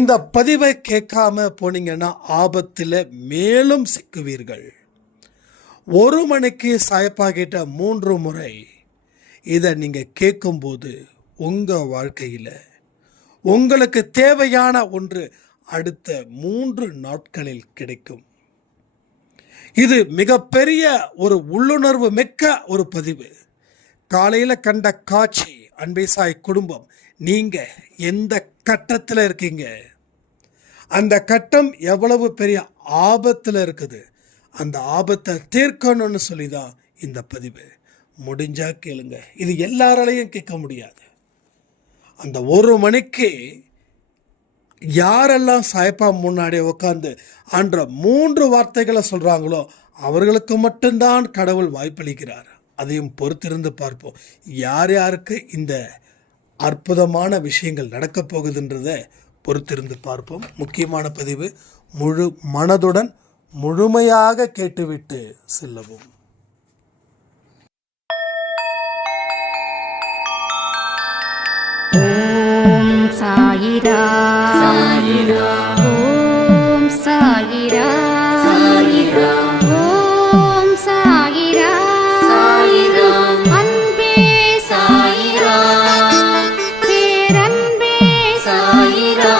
இந்த பதிவை கேட்காம போனீங்கன்னா ஆபத்தில் மேலும் சிக்குவீர்கள். 1 மணிக்கு சாயப்பாகிட்ட 3 முறை இதை நீங்கள் கேட்கும்போது உங்கள் வாழ்க்கையில் உங்களுக்கு தேவையான ஒன்று அடுத்த 3 நாட்களில் கிடைக்கும். இது மிகப்பெரிய ஒரு உள்ளுணர்வு மிக்க ஒரு பதிவு. காலையில் கண்ட காட்சி அன்பே சாய் குடும்பம், நீங்கள் எந்த கட்டத்தில் இருக்கீங்க, அந்த கட்டம் எவ்வளவு பெரிய ஆபத்தில் இருக்குது, அந்த ஆபத்தை தீர்க்கணும்னு சொல்லி தான் இந்த பதிவு. முடிஞ்சா கேளுங்க. இது எல்லாராலையும் கேட்க முடியாது. அந்த 1 மணிக்கு யாரெல்லாம் சாயப்பா முன்னாடி உட்காந்து அன்ற 3 வார்த்தைகளை சொல்கிறாங்களோ அவர்களுக்கு மட்டும்தான் கடவுள் வாய்ப்பளிக்கிறார். அதையும் பொறுத்திருந்து பார்ப்போம். யார் யாருக்கு இந்த அற்புதமான விஷயங்கள் நடக்கப் போகுதுன்றதை பொறுத்திருந்து பார்ப்போம். முக்கியமான பதிவு. முழு மனதுடன் முழுமையாக கேட்டுவிட்டு செல்லவும். ஓம் சாயிரா சாயிரா, ஓம் சாயிரா சாயிரா, ஓம் சாயிரா சாயிரா, அன்பே சாயிரா, பேரன்பே சாயிரா,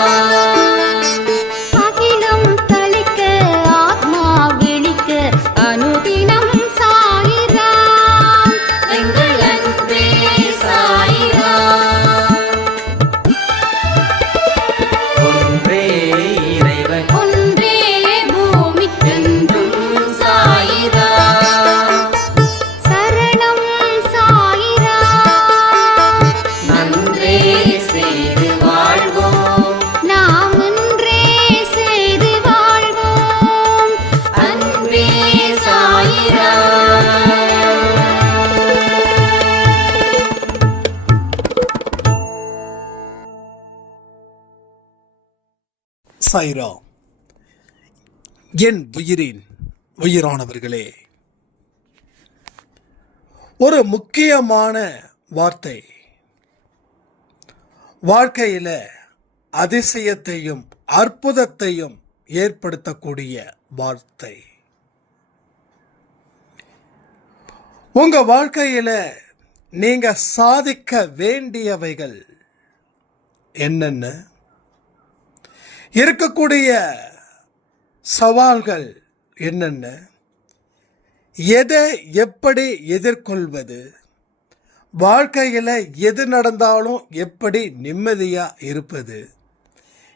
அகிலம் தளிக்க ஆத்மா விழிக்க அனுதினம் சாயிரா, எங்கள் அன்பே சாயிரா. சாயிரா. என் உயிரின் உயிரானவர்களே, ஒரு முக்கியமான வார்த்தை. வாழ்க்கையில் அதிசயத்தையும் அற்புதத்தையும் ஏற்படுத்தக்கூடிய வார்த்தை. உங்க வாழ்க்கையில் நீங்க சாதிக்க வேண்டியவைகள் என்னென்ன, இருக்கக்கூடிய சவால்கள் என்னென்ன, எதை எப்படி எதிர்கொள்வது, வாழ்க்கையில் எது நடந்தாலும் எப்படி நிம்மதியாக இருப்பது,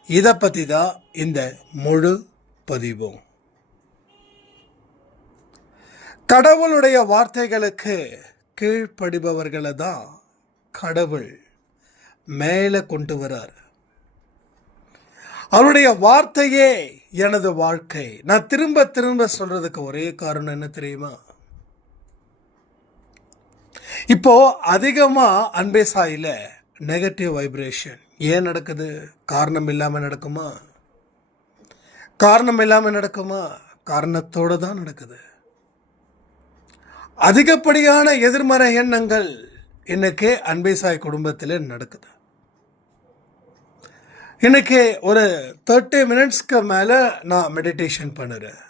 இதை பற்றி தான் இந்த முழு பதிவும். கடவுளுடைய வார்த்தைகளுக்கு கீழ்ப்படிபவர்களை தான் கடவுள் மேலே கொண்டு வரார். அவருடைய வார்த்தையே எனது வாழ்க்கை. நான் திரும்ப திரும்ப சொல்றதுக்கு ஒரே காரணம் என்ன தெரியுமா? இப்போ அதிகமா அன்பே சாயில நெகட்டிவ் வைப்ரேஷன் ஏன் நடக்குது? காரணம் இல்லாம நடக்குமா? காரணம் இல்லாம நடக்குமா? காரணத்தோடு தான் நடக்குது. அதிகப்படியான எதிர்மறை எண்ணங்கள் இன்னைக்கு அன்பே சாய் குடும்பத்தில் நடக்குது. இன்னைக்கு ஒரு 30 மினிட்ஸ்க்கு மேலே நான் மெடிடேஷன் பண்ணுறேன்.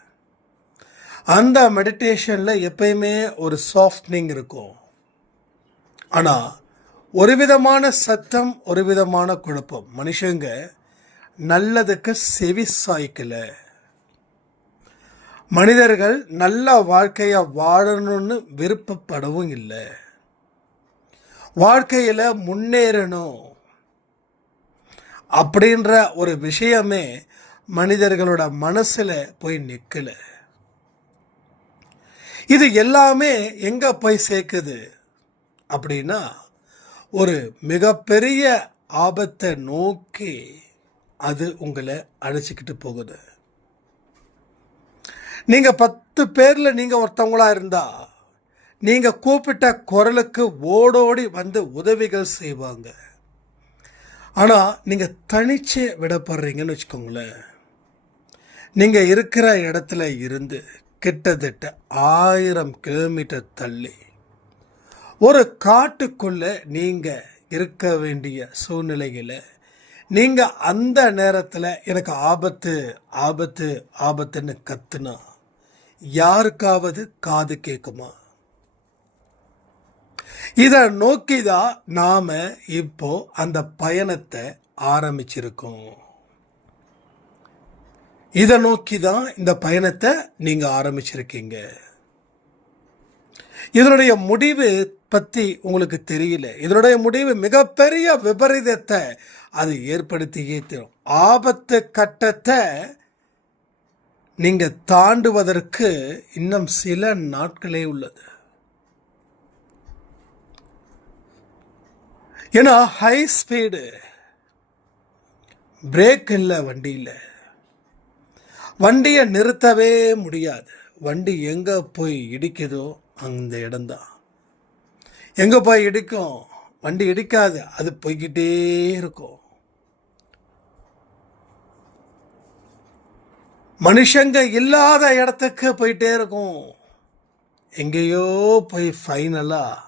அந்த மெடிடேஷனில் எப்பயுமே ஒரு சாஃப்ட்னிங் இருக்கும். ஆனால் ஒரு விதமான சத்தம், ஒரு விதமான குழப்பம். மனுஷங்க நல்லதுக்கு செவி சாய்க்கல. மனிதர்கள் நல்ல வாழ்க்கையை வாழணும்னு விருப்பப்படவும் இல்லை. வாழ்க்கையில் முன்னேறணும் அப்படின்ற ஒரு விஷயமே மனிதர்களோட மனசுல போய் நிற்கல. இது எல்லாமே எங்க போய் சேர்க்குது அப்படின்னா, ஒரு மிகப்பெரிய ஆபத்தை நோக்கி அது உங்களை அழைச்சிக்கிட்டு போகுது. நீங்க 10 பேர்ல நீங்க ஒருத்தவங்களா இருந்தா, நீங்க கூப்பிட்ட குரலுக்கு ஓடோடி வந்து உதவிகள் செய்வாங்க. ஆனால் நீங்கள் தனிச்சு விடப்படுறீங்கன்னு வச்சுக்கோங்களேன். நீங்கள் இருக்கிற இடத்துல இருந்து கிட்டத்தட்ட 1000 கிலோமீட்டர் தள்ளி ஒரு காட்டுக்குள்ளே நீங்கள் இருக்க வேண்டிய சூழ்நிலையில் நீங்க அந்த நேரத்தில் எனக்கு ஆபத்து ஆபத்து ஆபத்துன்னு கத்துனா யாருக்காவது காது கேட்குமா? இதை நோக்கி தான் நாம இப்போ அந்த பயணத்தை ஆரம்பிச்சிருக்கோம். இதை நோக்கி தான் இந்த பயணத்தை நீங்க ஆரம்பிச்சிருக்கீங்க. இதனுடைய முடிவு பத்தி உங்களுக்கு தெரியல. இதனுடைய முடிவு மிகப்பெரிய விபரீதத்தை அது ஏற்படுத்தியே தரும். ஆபத்து கட்டத்தை நீங்க தாண்டுவதற்கு இன்னும் சில நாட்களே உள்ளது. ஏன்னா ஹை ஸ்பீடு, பிரேக் இல்லை வண்டியில். வண்டியை நிறுத்தவே முடியாது. வண்டி எங்கே போய் இடிக்குதோ அந்த இடம்தான். எங்கே போய் இடிக்கும்? வண்டி இடிக்காது, அது போய்கிட்டே இருக்கும். மனுஷங்க இல்லாத இடத்துக்கு போயிட்டே இருக்கும். எங்கேயோ போய் ஃபைனலாக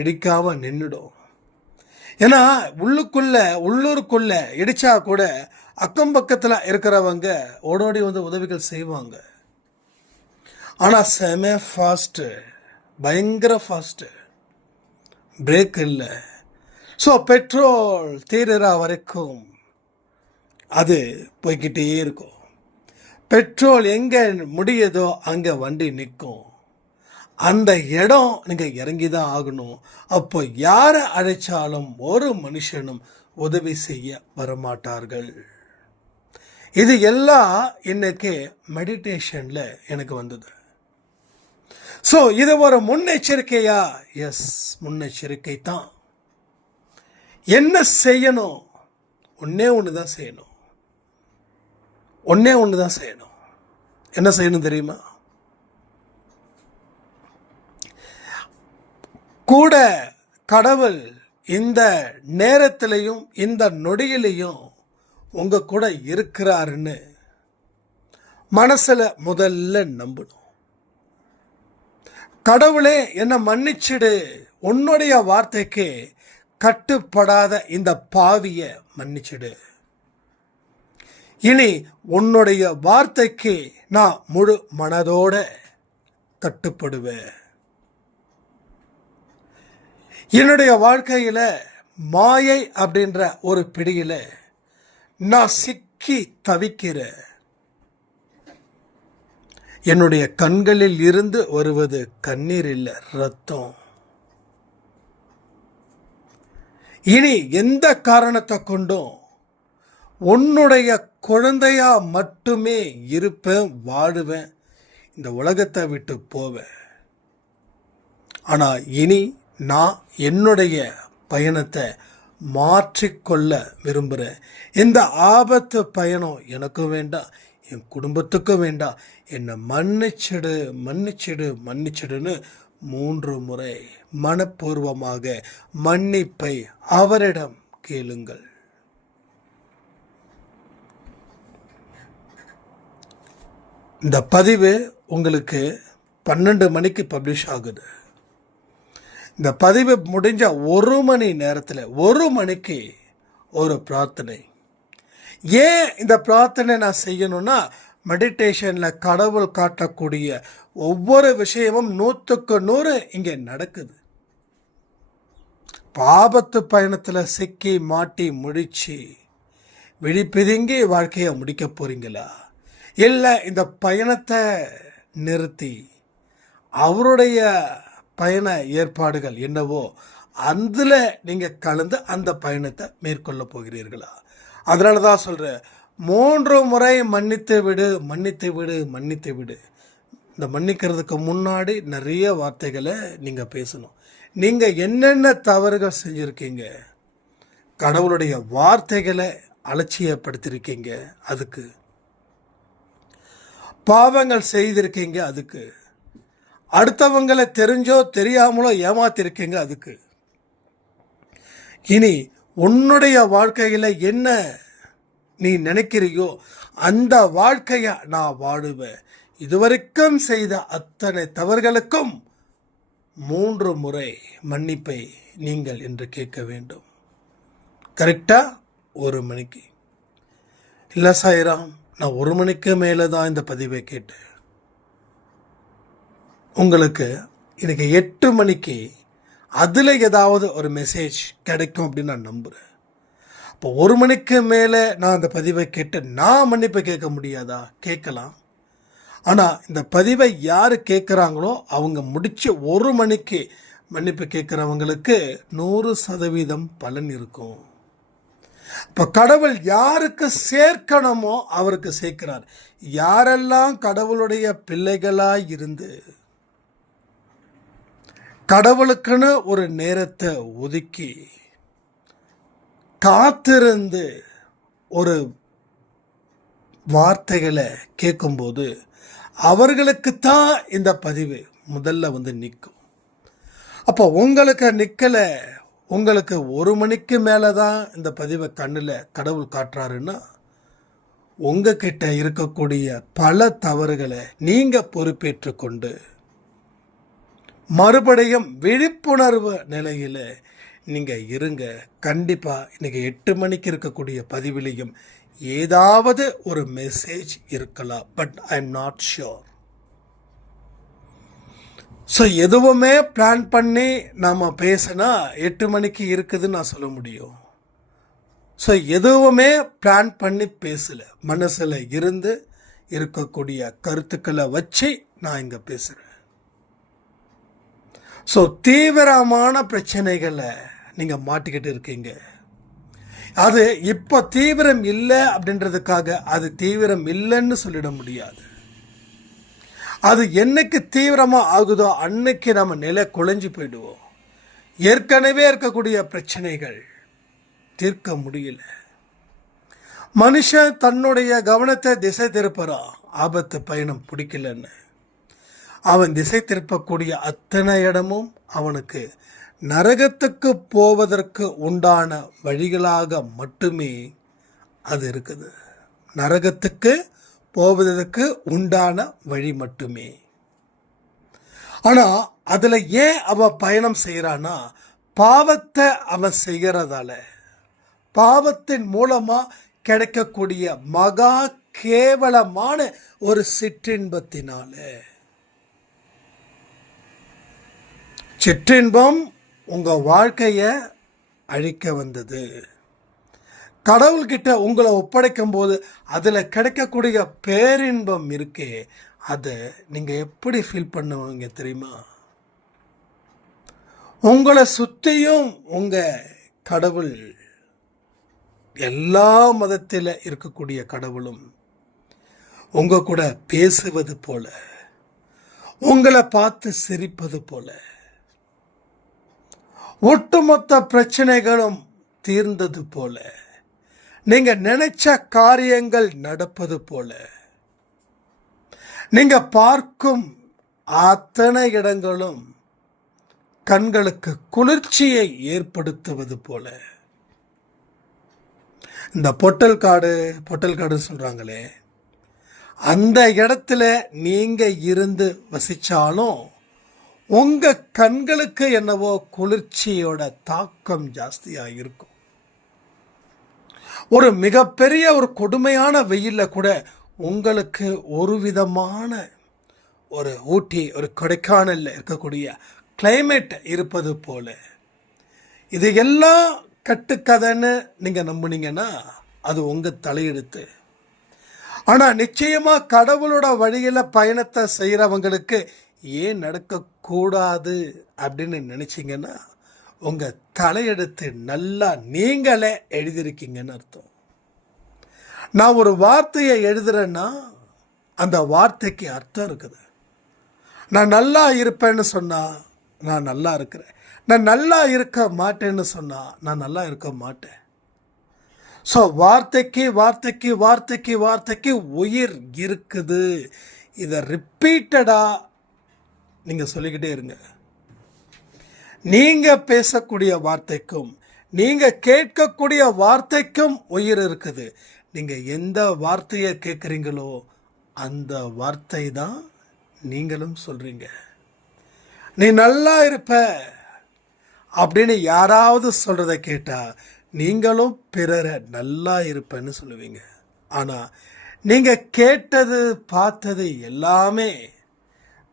இடிக்காம நின்றுடும். ஏன்னா உள்ளூருக்குள்ள இடிச்சா கூட அக்கம் பக்கத்தில் இருக்கிறவங்க ஓடோடி வந்து உதவிகள் செய்வாங்க. ஆனால் செம ஃபாஸ்ட்டு, பயங்கர ஃபாஸ்ட்டு, பிரேக் இல்லை. ஸோ பெட்ரோல் தீர்ற வரைக்கும் அது போய்கிட்டே இருக்கும். பெட்ரோல் எங்கே முடியுதோ அங்கே வண்டி நிற்கும். அந்த இடம் நீங்கள் இறங்கி தான் ஆகணும். அப்போ யாரை அழைச்சாலும் ஒரு மனுஷனும் உதவி செய்ய வரமாட்டார்கள். இது எல்லாம் இன்னைக்கு மெடிடேஷனில் எனக்கு வந்தது. ஸோ இது ஒரு முன்னெச்சரிக்கையா? எஸ், முன்னெச்சரிக்கை தான். என்ன செய்யணும்? ஒன்னே ஒன்று தான் செய்யணும். என்ன செய்யணும் தெரியுமா? கூட கடவுள் இந்த நேரத்திலையும் இந்த நொடியிலையும் உங்க கூட இருக்கிறாருன்னு மனசுல முதல்ல நம்பணும். கடவுளே என்னை மன்னிச்சிடு, உன்னுடைய வார்த்தைக்கு கட்டுப்படாத இந்த பாவிய மன்னிச்சிடு. இனி உன்னுடைய வார்த்தைக்கு நான் முழு மனதோட கட்டுப்படுவேன். என்னுடைய வாழ்க்கையில் மாயை அப்படின்ற ஒரு பிடியில நான் சிக்கி தவிக்கிறேன். என்னுடைய கண்களில் இருந்து வருவது கண்ணீர் இல்லை, ரத்தம். இனி எந்த காரணத்தை கொண்டும் உன்னுடைய குழந்தையா மட்டுமே இருப்பேன், வாழுவேன், இந்த உலகத்தை விட்டு போவேன். ஆனால் இனி நான் என்னுடைய பயணத்தை மாற்றிக்கொள்ள விரும்புகிறேன். இந்த ஆபத்து பயணம் எனக்கும் வேண்டாம், என் குடும்பத்துக்கும் வேண்டாம். என்னை மன்னிச்சிடுன்னு 3 முறை மனப்பூர்வமாக மன்னிப்பை அவரிடம் கேளுங்கள். இந்த பதிவு உங்களுக்கு 12 மணிக்கு பப்ளிஷ் ஆகுது. இந்த பதிவு முடிஞ்ச 1 மணி நேரத்தில் 1 மணிக்கு ஒரு பிரார்த்தனை. ஏன் இந்த பிரார்த்தனை நான் செய்யணும்னா, மெடிடேஷனில் கடவுள் காட்டக்கூடிய ஒவ்வொரு விஷயமும் 100க்கு 100 இங்கே நடக்குது. ஆபத்து பயணத்தில் சிக்கி மாட்டி முடிச்சு விழிப்பிதுங்கி வாழ்க்கையை முடிக்க போறீங்களா? இல்லை இந்த பயணத்தை நிறுத்தி அவருடைய பயண ஏற்பாடுகள் என்னவோ அதில் நீங்கள் கலந்து அந்த பயணத்தை மேற்கொள்ள போகிறீர்களா? அதனால தான் சொல்கிறேன், 3 முறை மன்னித்து விடு. இந்த மன்னிக்கிறதுக்கு முன்னாடி நிறைய வார்த்தைகளை நீங்கள் பேசணும். நீங்கள் என்னென்ன தவறுகள் செஞ்சுருக்கீங்க, கடவுளுடைய வார்த்தைகளை அலட்சியப்படுத்தியிருக்கீங்க, அதுக்கு பாவங்கள் செய்திருக்கீங்க, அதுக்கு அடுத்தவங்களை தெரிஞ்சோ தெரியாமலோ ஏமாத்திருக்கீங்க, அதுக்கு இனி உன்னுடைய வாழ்க்கையில் என்ன நீ நினைக்கிறியோ அந்த வாழ்க்கையை நான் வாழுவேன். இதுவரைக்கும் செய்த அத்தனை தவறுகளுக்கும் 3 முறை மன்னிப்பை நீங்கள் என்று கேட்க வேண்டும். கரெக்டா? 1 மணிக்கு. இல்லை சாய்ராம், நான் 1 மணிக்கு மேலே தான் இந்த பதிவை கேட்டேன். உங்களுக்கு இன்னைக்கு 8 மணிக்கு அதில் ஏதாவது ஒரு மெசேஜ் கிடைக்கும் அப்படின்னு நான் நம்புகிறேன். இப்போ 1 மணிக்கு மேலே நான் அந்த பதிவை கேட்டு நான் மன்னிப்பு கேட்க முடியாதா? கேட்கலாம். ஆனால் இந்த பதிவை யார் கேட்குறாங்களோ அவங்க முடித்து 1 மணிக்கு மன்னிப்பு கேட்குறவங்களுக்கு 100% பலன் இருக்கும். இப்போ கடவுள் யாருக்கு சேர்க்கணுமோ அவருக்கு சேர்க்கிறார். யாரெல்லாம் கடவுளுடைய பிள்ளைகளாக இருந்து கடவுளுக்குன்னு ஒரு நேரத்தை ஒதுக்கி காத்திருந்து ஒரு வார்த்தைகளை கேட்கும்போது அவர்களுக்குத்தான் இந்த பதிவு முதல்ல நிற்கும். அப்போ உங்களுக்கு நிற்கலை, உங்களுக்கு 1 மணிக்கு மேலே தான் இந்த பதிவை கண்ணில் கடவுள் காட்டுறாருன்னா உங்ககிட்ட இருக்கக்கூடிய பல தவறுகளை நீங்கள் பொறுப்பேற்று கொண்டு மறுபடியும் விழிப்புணர்வு நிலையில் நீங்கள் இருங்க. கண்டிப்பாக இன்றைக்கி 8 மணிக்கு இருக்கக்கூடிய பதிவிலையும் ஏதாவது ஒரு மெசேஜ் இருக்கலாம். But I am not sure. So எதுவுமே பிளான் பண்ணி நாம் பேசினா 8 மணிக்கு இருக்குதுன்னு நான் சொல்ல முடியும். ஸோ எதுவுமே பிளான் பண்ணி பேசலை, மனசில் இருந்து இருக்கக்கூடிய கருத்துக்களை வச்சு நான் இங்கே பேசுகிறேன். ஸோ தீவிரமான பிரச்சனைகளை நீங்கள் மாட்டிக்கிட்டு இருக்கீங்க. அது இப்போ தீவிரம் இல்லை அப்படின்றதுக்காக அது தீவிரம் இல்லைன்னு சொல்லிட முடியாது. அது என்னைக்கு தீவிரமாக ஆகுதோ அன்னைக்கு நம்ம நிலை குலைஞ்சு போயிடுவோம். ஏற்கனவே இருக்கக்கூடிய பிரச்சனைகள் தீர்க்க முடியல. மனுஷன் தன்னுடைய கவனத்தை திசை திருப்புறான். ஆபத்து பயணம் பிடிக்கலன்னு அவன் திசை திருப்பக்கூடிய அத்தனை இடமும் அவனுக்கு நரகத்துக்கு போவதற்கு உண்டான வழிகளாக மட்டுமே அது இருக்குது. நரகத்துக்கு போவதற்கு உண்டான வழி மட்டுமே. ஆனால் அதில் ஏன் அவன் பயணம் செய்கிறான்னா பாவத்தை அவன் செய்கிறதால, பாவத்தின் மூலமாக கிடைக்கக்கூடிய மகா கேவலமான ஒரு சிற்றின்பத்தினால. சிற்றின்பம் உங்கள் வாழ்க்கையை அழிக்க வந்தது. கடவுள்கிட்ட உங்களை ஒப்படைக்கும் போது அதில் கிடைக்கக்கூடிய பேரின்பம் இருக்கே, அதை நீங்கள் எப்படி ஃபீல் பண்ணுவீங்க தெரியுமா? உங்களை சுற்றியும் உங்கள் கடவுள், எல்லா மதத்தில் இருக்கக்கூடிய கடவுளும் உங்கள் கூட பேசுவது போல, உங்களை பார்த்து சிரிப்பது போல, ஒட்டுமொத்த பிரச்சனைகளும் தீர்ந்தது போல, நீங்க நினைச்ச காரியங்கள் நடப்பது போல, நீங்க பார்க்கும் அத்தனை இடங்களும் கண்களுக்கு குளிர்ச்சியை ஏற்படுத்துவது போல. இந்த பொட்டல் காடு சொல்றாங்களே, அந்த இடத்துல நீங்க இருந்து வசிச்சாலும் உங்க கண்களுக்கு என்னவோ குளிர்ச்சியோட தாக்கம் ஜாஸ்தியாக இருக்கும். ஒரு மிகப்பெரிய ஒரு கொடுமையான வெயில்ல கூட உங்களுக்கு ஒரு விதமான ஒரு ஊட்டி, ஒரு கொடைக்கானல்ல இருக்கக்கூடிய கிளைமேட் இருப்பது போல. இது எல்லாம் கட்டுக்கதைன்னு நீங்க நம்புனீங்கன்னா அது உங்க தலையெழுத்து. ஆனால் நிச்சயமாக கடவுளோட வழியில் பயணத்தை செய்கிறவங்களுக்கு ஏன் நடக்கக்கூடாது அப்படின்னு நினச்சிங்கன்னா உங்கள் தலையெடுத்து நல்லா நீங்களே எழுதியிருக்கீங்கன்னு அர்த்தம். நான் ஒரு வார்த்தையை எழுதுறேன்னா அந்த வார்த்தைக்கு அர்த்தம் இருக்குது. நான் நல்லா இருப்பேன்னு சொன்னால் நான் நல்லா இருக்கிறேன், நான் நல்லா இருக்க மாட்டேன்னு சொன்னால் நான் நல்லா இருக்க மாட்டேன். ஸோ வார்த்தைக்கு வார்த்தைக்கு வார்த்தைக்கு வார்த்தைக்கு உயிர் இருக்குது. இதை ரிப்பீட்டடாக நீங்கள் சொல்லிக்கிட்டே இருங்க. நீங்கள் பேசக்கூடிய வார்த்தைக்கும் நீங்கள் கேட்கக்கூடிய வார்த்தைக்கும் உயிர் இருக்குது. நீங்கள் எந்த வார்த்தையை கேட்குறீங்களோ அந்த வார்த்தை தான் நீங்களும் சொல்கிறீங்க. நீ நல்லா இருப்ப அப்படின்னு யாராவது சொல்கிறத கேட்டால் நீங்களும் பிறரை நல்லா இருப்பேன்னு சொல்லுவீங்க. ஆனால் நீங்கள் கேட்டது பார்த்தது எல்லாமே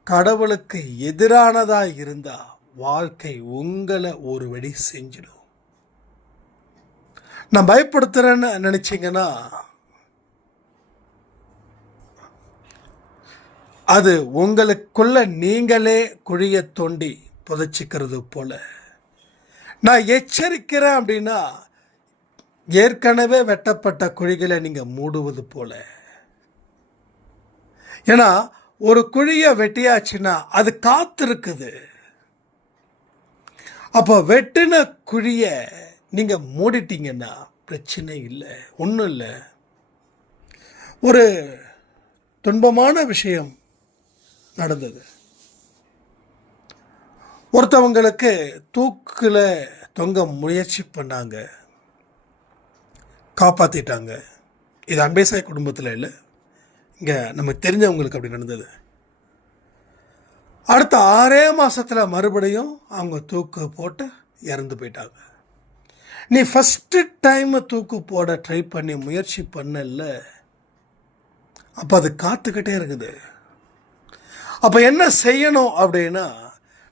கடவுளுக்கு எதிரானதாக இருந்தால் வாழ்க்கை உங்களை ஒரு வெடி செஞ்சிடும். நான் பயப்படுத்துறேன்னு நினச்சிங்கன்னா அது உங்களுக்குள்ள நீங்களே குழியை தோண்டி புதைச்சிக்கிறது போல. நான் எச்சரிக்கிறேன் அப்படின்னா ஏற்கனவே வெட்டப்பட்ட குழிகளை நீங்கள் மூடுவது போல. ஏன்னா ஒரு குழியை வெட்டியாச்சுன்னா அது காத்திருக்குது. அப்போ வெட்டின குழியை நீங்கள் மூடிட்டீங்கன்னா பிரச்சனை இல்லை, ஒன்றும் இல்லை. ஒரு துன்பமான விஷயம் நடந்தது. ஒருத்தவங்களுக்கு தூக்கில் தொங்க முயற்சி பண்ணாங்க, காப்பாற்றிட்டாங்க. இது அன்பேசாய் குடும்பத்தில் இல்லை, இங்கே நமக்கு தெரிஞ்சவங்களுக்கு அப்படி நடந்தது. அடுத்த 6 மாதத்தில் மறுபடியும் அவங்க தூக்கு போட்டு இறந்து போயிட்டாங்க. நீ ஃபஸ்ட்டு டைம் தூக்கு போட ட்ரை பண்ணி முயற்சி பண்ணல, அப்போ அது காத்துக்கிட்டே இருக்குது. அப்போ என்ன செய்யணும் அப்படின்னா,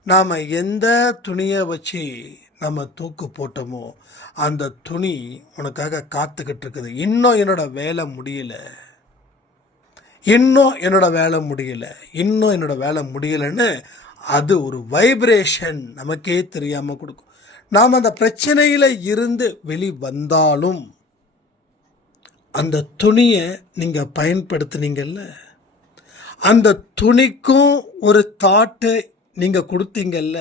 நாம் எந்த துணியை வச்சு நம்ம தூக்கு போட்டோமோ அந்த துணி உனக்காக காத்துக்கிட்டு இருக்குது. இன்னும் என்னோட வேலை முடியல, இன்னும் என்னோட வேலை முடியலைன்னு அது ஒரு வைப்ரேஷன் நமக்கே தெரியாமல் கொடுக்கும். நாம் அந்த பிரச்சனையில் இருந்து வெளிவந்தாலும் அந்த துணியை நீங்கள் பயன்படுத்துனீங்கல்ல, அந்த துணிக்கும் ஒரு தாட்டு நீங்கள் கொடுத்தீங்கல்ல.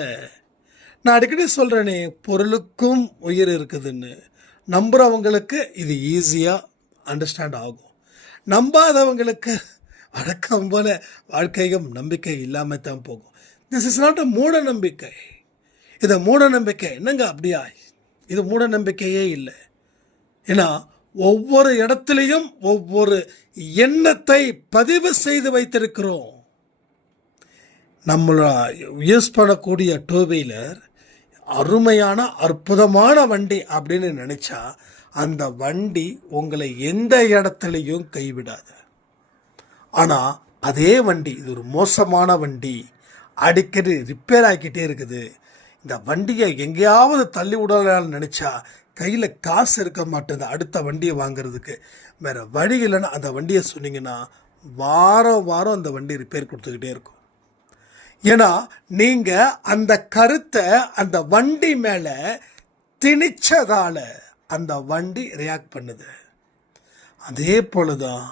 நான் அடிக்கடி சொல்கிறேனே, பொருளுக்கும் உயிர் இருக்குதுன்னு. நம்புகிறவங்களுக்கு இது ஈஸியாக அண்டர்ஸ்டாண்ட் ஆகும். நம்பாதவங்களுக்கு வழக்கம் போல வாழ்க்கையும் நம்பிக்கை இல்லாமல் தான் போகும். திஸ் இஸ் நாட் அ மூட நம்பிக்கை. இதை மூட நம்பிக்கை என்னங்க அப்படியா? இது மூட நம்பிக்கையே இல்லை. ஏன்னா ஒவ்வொரு இடத்துலையும் ஒவ்வொரு எண்ணத்தை பதிவு செய்து வைத்திருக்கிறோம். நம்மள யூஸ் பண்ணக்கூடிய 2 வீலர் அருமையான அற்புதமான வண்டி அப்படின்னு நினச்சா அந்த வண்டி உங்களை எந்த இடத்துலையும் கைவிடாது. ஆனால் அதே வண்டி இது ஒரு மோசமான வண்டி, அடிக்கடி ரிப்பேர் ஆகிக்கிட்டே இருக்குது, இந்த வண்டியை எங்கேயாவது தள்ளி விடலான்னு நினச்சா கையில் காசு இருக்க மாட்டேது அடுத்த வண்டியை வாங்கிறதுக்கு. வேறு வழி இல்லைன்னா அந்த வண்டியை சொன்னீங்கன்னா வாரம் அந்த வண்டி ரிப்பேர் கொடுத்துக்கிட்டே இருக்கும். ஏன்னா நீங்கள் அந்த கருத்தை அந்த வண்டி மேலே திணிச்சதால அந்த வண்டி ரியாக்ட் பண்ணுது. அதே போல தான்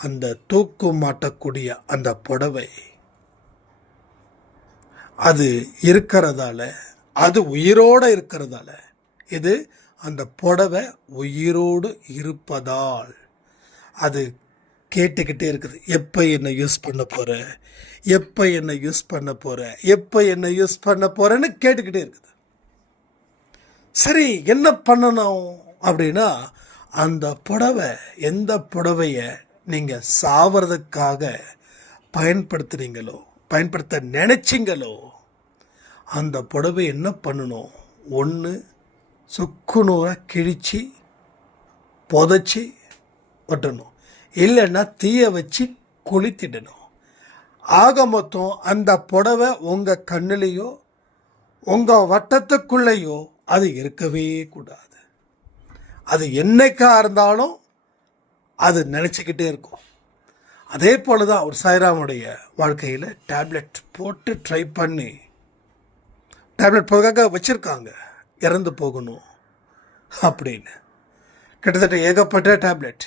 அந்த தூக்கு மாட்டக்கூடிய அந்த புடவை அது இருக்கிறதால, அது உயிரோடு இருக்கிறதால, இது அந்த புடவை உயிரோடு இருப்பதால் அது கேட்டுக்கிட்டே இருக்குது. எப்போ என்னை யூஸ் பண்ண போகிற, எப்போ என்னை யூஸ் பண்ண போகிற, எப்போ என்னை யூஸ் பண்ண போகிறேன்னு கேட்டுக்கிட்டே இருக்குது. சரி, என்ன பண்ணணும் அப்படின்னா, அந்த புடவை எந்த புடவையை நீங்கள் சாவறதுக்காக பயன்படுத்த நினச்சிங்களோ அந்த புடவை என்ன பண்ணணும்? ஒன்று சுக்குநூறை கிழிச்சு புதைச்சி ஒட்டணும், இல்லைன்னா தீயை வச்சு கொளுத்திடணும். ஆக மொத்தம் அந்த புடவை உங்கள் கண்ணிலேயோ உங்கள் வட்டத்துக்குள்ளேயோ அது இருக்கவே கூடாது. அது என்னைக்கா இருந்தாலும் அது நினச்சிக்கிட்டே இருக்கும். அதே போல தான் ஒரு சாய்ராமுடைய வாழ்க்கையில் டேப்லெட் போட்டு ட்ரை பண்ணி டேப்லெட் போகிறதுக்காக வச்சுருக்காங்க, இறந்து போகணும் அப்படின்னு. கிட்டத்தட்ட ஏகப்பட்ட டேப்லெட்,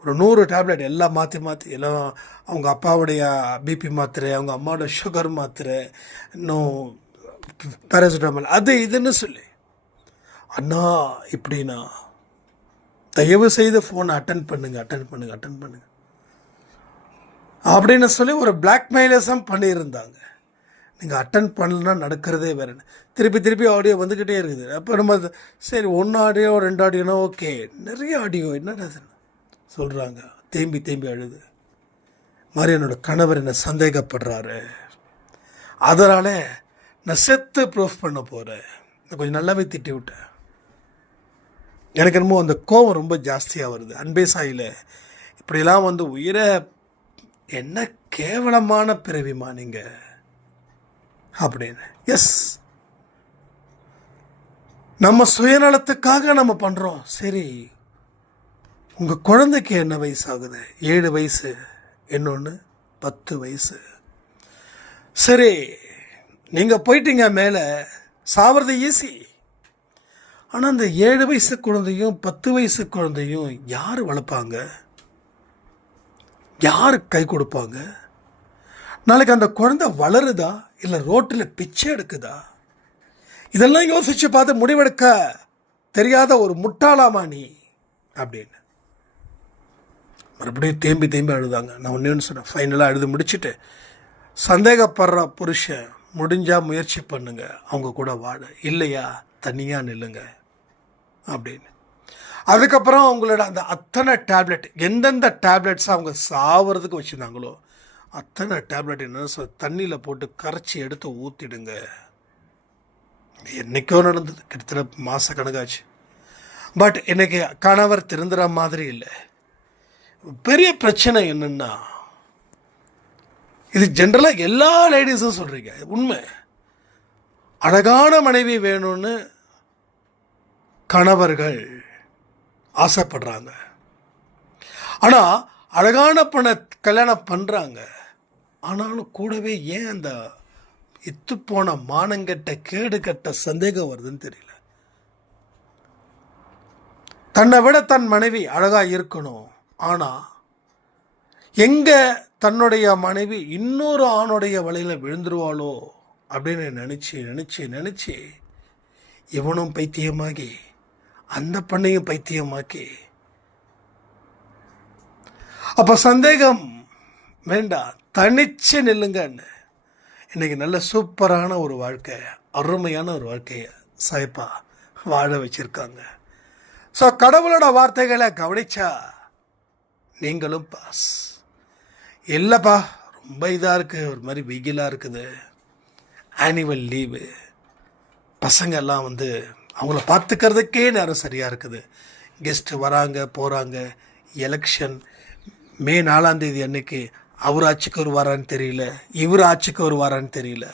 ஒரு 100 டேப்லெட் எல்லாம் மாற்றி எல்லாம் அவங்க அப்பாவுடைய பிபி மாத்திரை, அவங்க அம்மாவோட சுகர் மாத்திரை, இன்னும் பேராசிட்டமால், அது இதுன்னு சொல்லி. அண்ணா இப்படின்னா தயவு செய்து ஃபோனை அட்டன் பண்ணுங்க அப்படின்னு சொல்லி ஒரு பிளாக்மெயிலிசம் பண்ணியிருந்தாங்க. நீங்கள் அட்டன் பண்ணலன்னா நடக்கிறதே வேறு. திருப்பி ஆடியோ வந்துக்கிட்டே இருக்குது. அப்போ நம்ம சரி 1 ஆடியோ 2 ஆடியோனா ஓகே, நிறைய ஆடியோ என்னடா சொல்கிறாங்க, தேம்பி அழுது மாதிரி என்னோட கணவர் என்னை சந்தேகப்படுறாரு, அதனால் நான் செத்து ப்ரூஃப் பண்ண போகிறேன். நான் கொஞ்சம் நல்லாவே திட்டி விட்டேன். எனக்கு என்னமோ அந்த கோபம் ரொம்ப ஜாஸ்தியாக வருது. அன்பே சாயில் இப்படிலாம் வந்து உயிரை என்ன கேவலமான பிறவிமா நீங்கள் அப்படின்னு. எஸ், நம்ம சுயநலத்துக்காக நம்ம பண்ணுறோம். சரி, உங்கள் குழந்தைக்கு என்ன வயசு ஆகுது? 7 வயசு, இன்னொன்று 10 வயசு. சரி, நீங்கள் போயிட்டீங்க மேலே, சாவறது ஈஸி. ஆனால் அந்த 7 வயசு குழந்தையும் 10 வயசு குழந்தையும் யார் வளர்ப்பாங்க? யார் கை கொடுப்பாங்க? நாளைக்கு அந்த குழந்தை வளருதா இல்லை ரோட்டில் பிச்சை எடுக்குதா? இதெல்லாம் யோசித்து பார்த்து முடிவெடுக்க தெரியாத ஒரு முட்டாளாமா நீ அப்படின்னு மறுபடியும் தேம்பி அழுதாங்க. நான் ஒன்று சொன்னேன், ஃபைனலாக அழுது முடிச்சுட்டு, சந்தேகப்படுற புருஷன் முடிஞ்சால் முயற்சி பண்ணுங்க, அவங்க கூட வாழ, இல்லையா தனியாக நில்லுங்க அப்படின்னு. அதுக்கப்புறம் அவங்களோட அந்த அத்தனை டேப்லெட், எந்தெந்த டேப்லெட்ஸ் அவங்க சாவறதுக்கு வச்சுருந்தாங்களோ அத்தனை டேப்லெட் என்ன தண்ணியில் போட்டு கரைச்சி எடுத்து ஊற்றிடுங்க. என்றைக்கோ நடந்தது, கிட்டத்தட்ட மாத கணக்காச்சு. பட் இன்னைக்கு கணவர் திருந்துற மாதிரி இல்லை. பெரிய பிரச்சனை என்னன்னா, இது ஜென்ரலாக எல்லா லேடிஸும் சொல்கிறீங்க, உண்மை. அழகான மனைவி வேணும்னு கணவர்கள் ஆசைப்படுறாங்க. ஆனால் அழகான பொண்ணை கல்யாணம் பண்ணுறாங்க. ஆனாலும் கூடவே ஏன் அந்த இத்துப்போன மானங்கெட்ட கேடுகட்ட சந்தேகம் வருதுன்னு தெரியல. தன்னை விட தன் மனைவி அழகாக இருக்கணும். ஆனால் எங்கே தன்னுடைய மனைவி இன்னொரு ஆணுடைய வலையில் விழுந்துருவாளோ அப்படின்னு நினச்சி இவனும் பைத்தியமாகி அந்த பண்ணையும் பைத்தியமாக்கி, அப்போ சந்தேகம் வேண்டாம், தனிச்சு நில்லுங்கன்னு இன்னைக்கு நல்ல சூப்பரான ஒரு வாழ்க்கை, அருமையான ஒரு வாழ்க்கையை சாய்ப்பா வாழ வச்சிருக்காங்க. ஸோ கடவுளோட வார்த்தைகளை கவனிச்சா நீங்களும் பாஸ். இல்லைப்பா ரொம்ப இதாக இருக்குது, ஒரு மாதிரி வெயிலாக இருக்குது, ஆனுவல் லீவு, பசங்கள்லாம் வந்து அவங்கள பார்த்துக்கிறதுக்கே நேரம் சரியாக இருக்குது, கெஸ்ட்டு வராங்க போகிறாங்க, எலெக்ஷன் மே 4ஆம் தேதி அன்னைக்கு அவர் ஆட்சிக்கு வருவாரான்னு தெரியல, இவர் ஆட்சிக்கு வருவாரான்னு தெரியல,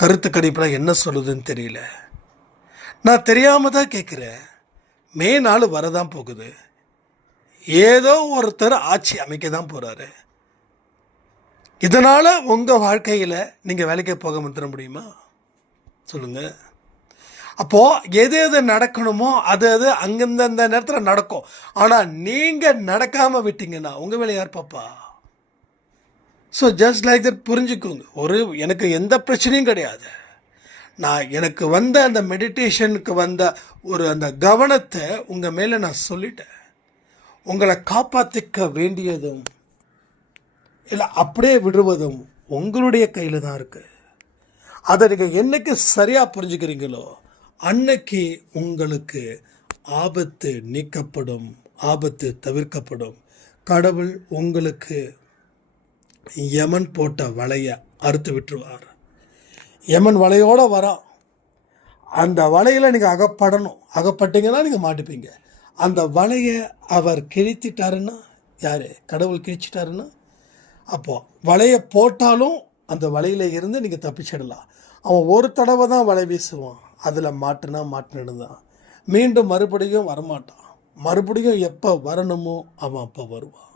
கருத்து கணிப்பில் என்ன சொல்லுதுன்னு தெரியல. நான் தெரியாமல் தான் கேட்குறேன். மே 4 வரதான் போகுது, ஏதோ ஒருத்தர் ஆட்சி அமைக்க தான் போகிறாரு. இதனால் உங்கள் வாழ்க்கையில் நீங்கள் வேலைக்கு போக வந்துட முடியுமா சொல்லுங்கள்? அப்போது எது எது நடக்கணுமோ அது அந்தந்த நேரத்தில் நடக்கும். ஆனால் நீங்கள் நடக்காமல் விட்டீங்கன்னா உங்கள் வேலை யார் பாப்பா? ஸோ ஜஸ்ட் லைக் தட் புரிஞ்சுக்கோங்க. எனக்கு எந்த பிரச்சனையும் கிடையாது. எனக்கு வந்த அந்த மெடிடேஷனுக்கு வந்த அந்த கவனத்தை உங்கள் மேலே நான் சொல்லிட்டேன். உங்களை காப்பாற்றிக்க வேண்டியதும் இல்லை அப்படியே விடுவதும் உங்களுடைய கையில் தான் இருக்குது. அதை நீங்கள் என்னைக்கு சரியாக புரிஞ்சுக்கிறீங்களோ அன்னைக்கு உங்களுக்கு ஆபத்து நீக்கப்படும், ஆபத்து தவிர்க்கப்படும். கடவுள் உங்களுக்கு யமன் போட்ட வலையை அறுத்து விட்டுருவார். யமன் வலையோடு வரான். அந்த வலையில் நீங்கள் அகப்பட்டீங்கன்னா நீங்கள் மாட்டிப்பீங்க. அந்த வலையை அவர் கிழித்திட்டாருன்னா, யார்? கடவுள் கிழிச்சிட்டாருன்னா, அப்போது வலையை போட்டாலும் அந்த வலையில் இருந்து நீங்கள் தப்பிச்சிடலாம். அவன் ஒரு தடவை தான் வலை வீசுவான், அதில் மாட்டினது தான். மீண்டும் மறுபடியும் வரமாட்டான். மறுபடியும் எப்போ வரணுமோ அவன் அப்போ வருவான்.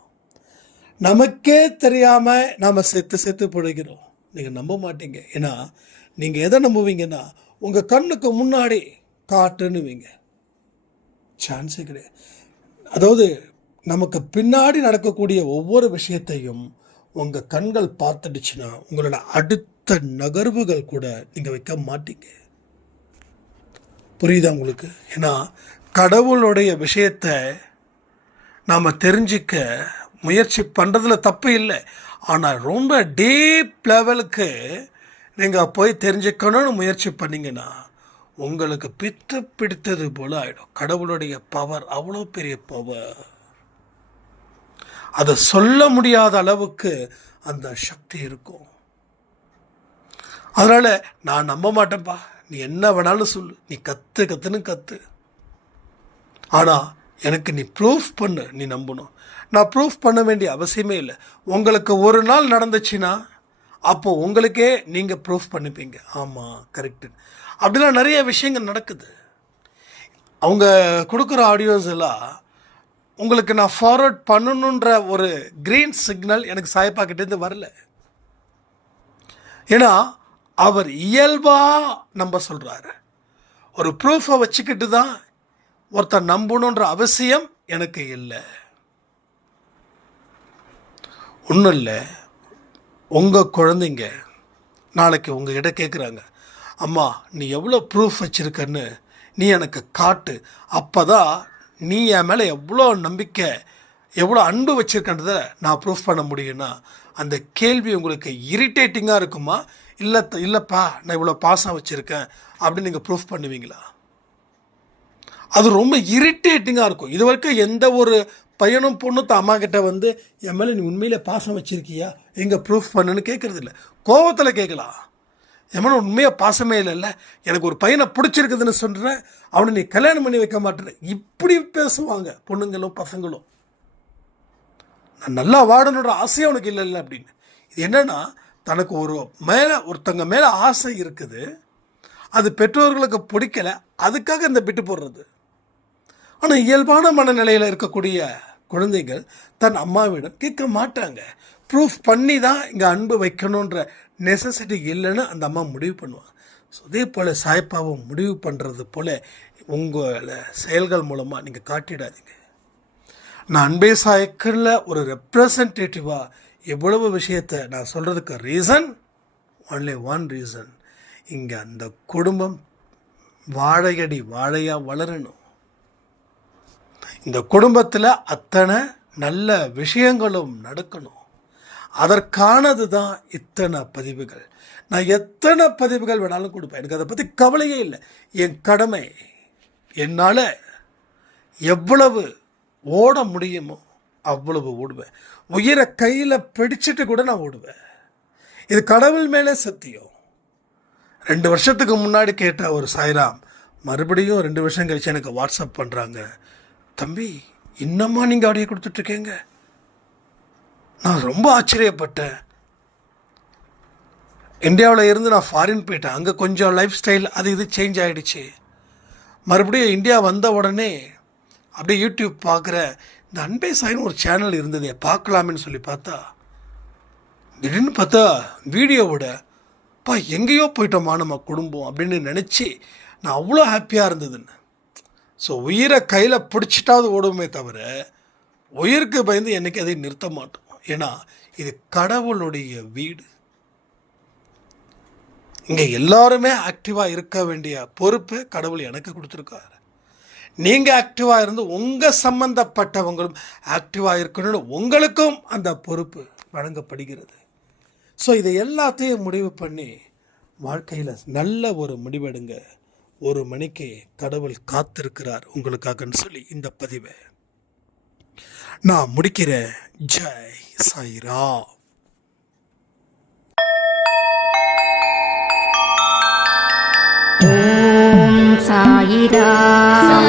நமக்கே தெரியாமல் நாம் செத்து பிழைக்கிறோம். நீங்கள் நம்ப மாட்டீங்க. ஏன்னா நீங்கள் எதை நம்புவீங்கன்னா, உங்கள் கண்ணுக்கு முன்னாடி காட்டுன்னுவீங்க. சான்ஸே கிடையாது. அதாவது நமக்கு பின்னாடி நடக்கக்கூடிய ஒவ்வொரு விஷயத்தையும் உங்கள் கண்கள் பார்த்துடுச்சுன்னா உங்களோட அடுத்த நகர்வுகள் கூட நீங்கள் வைக்க மாட்டீங்க. புரியுதா உங்களுக்கு? ஏன்னா கடவுளுடைய விஷயத்தை நாம் தெரிஞ்சிக்க முயற்சி பண்ணுறதுல தப்பு இல்லை. ஆனால் ரொம்ப டீப் லெவலுக்கு நீங்கள் போய் தெரிஞ்சுக்கணும்னு முயற்சி பண்ணிங்கன்னா உங்களுக்கு பிடித்தது போல் ஆகிடும். கடவுளுடைய பவர் அவ்வளோ பெரிய பவர், அதை சொல்ல முடியாத அளவுக்கு அந்த சக்தி இருக்கும். அதனால் நான் நம்ப மாட்டேன்ப்பா, நீ என்ன வேணாலும் சொல்லு, நீ கற்றுன்னு கற்று, ஆனால் எனக்கு நீ ப்ரூஃப் பண்ணு, நீ நம்பணும். நான் ப்ரூஃப் பண்ண வேண்டிய அவசியமே இல்லை. உங்களுக்கு ஒரு நாள் நடந்துச்சுன்னா அப்போது உங்களுக்கே நீங்கள் ப்ரூஃப் பண்ணிப்பீங்க, ஆமாம் கரெக்டு. அப்படிலாம் நிறைய விஷயங்கள் நடக்குது. அவங்க கொடுக்குற ஆடியோஸ் எல்லாம் உங்களுக்கு நான் ஃபார்வர்ட் பண்ணணுன்ற ஒரு க்ரீன் சிக்னல் எனக்கு சாயப்பாக்கிட்டேருந்து வரல. ஏன்னா அவர் இயல்பாக நம்ப சொல்கிறாரு. ஒரு ப்ரூஃபை வச்சுக்கிட்டு தான் ஒருத்தர் நம்பணுன்ற அவசியம் எனக்கு இல்லை. ஒன்றும் இல்லை, உங்கள் குழந்தைங்க நாளைக்கு உங்ககிட்ட கேட்குறாங்க, அம்மா நீ எவ்வளோ ப்ரூஃப் வச்சுருக்கன்னு நீ எனக்கு காட்டு, அப்போ தான் நீ என் மேலே எவ்வளோ நம்பிக்கை எவ்வளோ அன்பு வச்சுருக்கன்றதை நான் ப்ரூஃப் பண்ண முடியும்னா அந்த கேள்வி உங்களுக்கு இரிட்டேட்டிங்காக இருக்குமா, இல்லைப்பா நான் இவ்வளோ பாசம் வச்சுருக்கேன் அப்படின்னு நீங்கள் ப்ரூஃப் பண்ணுவீங்களா? அது ரொம்ப இரிட்டேட்டிங்காக இருக்கும். இது வரைக்கும் எந்த ஒரு பையனும் பொண்ணும் அம்மா கிட்ட வந்து என் மேலே நீ உண்மையிலே பாசம் வச்சுருக்கியா, எங்கே ப்ரூஃப் பண்ணுன்னு கேட்குறது இல்லை. கோபத்தில் கேட்கலாம், என் மேலே உண்மையாக பாசமே இல்லைல்ல, எனக்கு ஒரு பையனை பிடிச்சிருக்குதுன்னு சொல்கிறேன், அவனை நீ கல்யாணம் பண்ணி வைக்க மாட்டேன், இப்படி பேசுவாங்க பொண்ணுங்களும் பசங்களும். நான் நல்லா வாடணுன்ற ஆசையே உனக்கு இல்லைல்ல அப்படின்னு. இது என்னென்னா, தனக்கு ஒருத்தங்க மேலே ஆசை இருக்குது, அது பெற்றோர்களுக்கு பிடிக்கலை, அதுக்காக இந்த பிட்டு போடுறது. ஆனால் இயல்பான மனநிலையில் இருக்கக்கூடிய குழந்தைகள் தன் அம்மாவிடம் கேட்க மாட்டாங்க. ப்ரூஃப் பண்ணி தான் இங்கே அன்பு வைக்கணுன்ற நெசசிட்டி இல்லைன்னு அந்த அம்மா முடிவு பண்ணுவாங்க. ஸோ அதே போல் சாய்ப்பாவும் முடிவு பண்ணுறது போல் உங்களை செயல்கள் மூலமாக நீங்கள் காட்டிடாதீங்க. நான் அன்பே சாய்க்கில் ஒரு ரெப்ரசன்டேட்டிவாக எவ்வளவு விஷயத்தை நான் சொல்கிறதுக்கு ரீசன், ஒன்லி ஒன் ரீசன், இங்கே அந்த குடும்பம் வாழையடி வாழையாக வளரணும். இந்த குடும்பத்தில் அத்தனை நல்ல விஷயங்களும் நடக்கணும். அதற்கானது தான் இத்தனை பதிவுகள். நான் எத்தனை பதிவுகள் வேணாலும் கொடுப்பேன், எனக்கு அதை பற்றி கவலையே இல்லை. என் கடமை, என்னால் எவ்வளவு ஓட முடியுமோ அவ்வளவு ஓடுவேன். உயிரை கையில் பிடிச்சிட்டு கூட நான் ஓடுவேன். இது கடவுள் மேலே சத்தியம். 2 வருஷத்துக்கு முன்னாடி கேட்ட ஒரு சாய்ராம் மறுபடியும் 2 வருஷம் கழிச்சு எனக்கு வாட்ஸ்அப் பண்ணுறாங்க, தம்பி இன்னமா நீங்கள் ஆடியோ கொடுத்துட்ருக்கீங்க. நான் ரொம்ப ஆச்சரியப்பட்டேன். இந்தியாவில் இருந்து நான் ஃபாரின் போயிட்டேன், அங்கே கொஞ்சம் லைஃப் ஸ்டைல் அது இது சேஞ்ச் ஆகிடுச்சு. மறுபடியும் இந்தியா வந்த உடனே அப்படியே யூடியூப் பார்க்குற, இந்த அன்பே சாய்னு ஒரு சேனல் இருந்தது, பார்க்கலாமேன்னு சொல்லி பார்த்தா, திடீர்னு பார்த்தா வீடியோவோட எங்கேயோ போயிட்டோமா நம்ம குடும்பம் அப்படின்னு நினச்சி நான் அவ்வளோ ஹாப்பியாக இருந்ததுன்னு. ஸோ உயிரை கையில் பிடிச்சிட்டாவது ஓடுமே தவிர உயிருக்கு பயந்து என்றைக்கு அதை நிறுத்த மாட்டோம். ஏன்னா இது கடவுளுடைய வீடு. இங்கே எல்லாருமே ஆக்டிவாக இருக்க வேண்டிய பொறுப்பு கடவுள் எனக்கு கொடுத்துருக்காரு. நீங்கள் ஆக்டிவாக இருந்து உங்கள் சம்பந்தப்பட்டவங்களும் ஆக்டிவாக இருக்கணும்னு உங்களுக்கும் அந்த பொறுப்பு வழங்கப்படுகிறது. ஸோ இதை எல்லாத்தையும் முடிவு பண்ணி வாழ்க்கையில் நல்ல ஒரு முடிவெடுங்க. 1 மணிக்கு கடவுள் காத்திருக்கிறார் உங்களுக்காகன்னு சொல்லி இந்த பதிவை நான் முடிக்கிறேன். ஜெய் சாய்ராம். ஓம் சாயிராம்.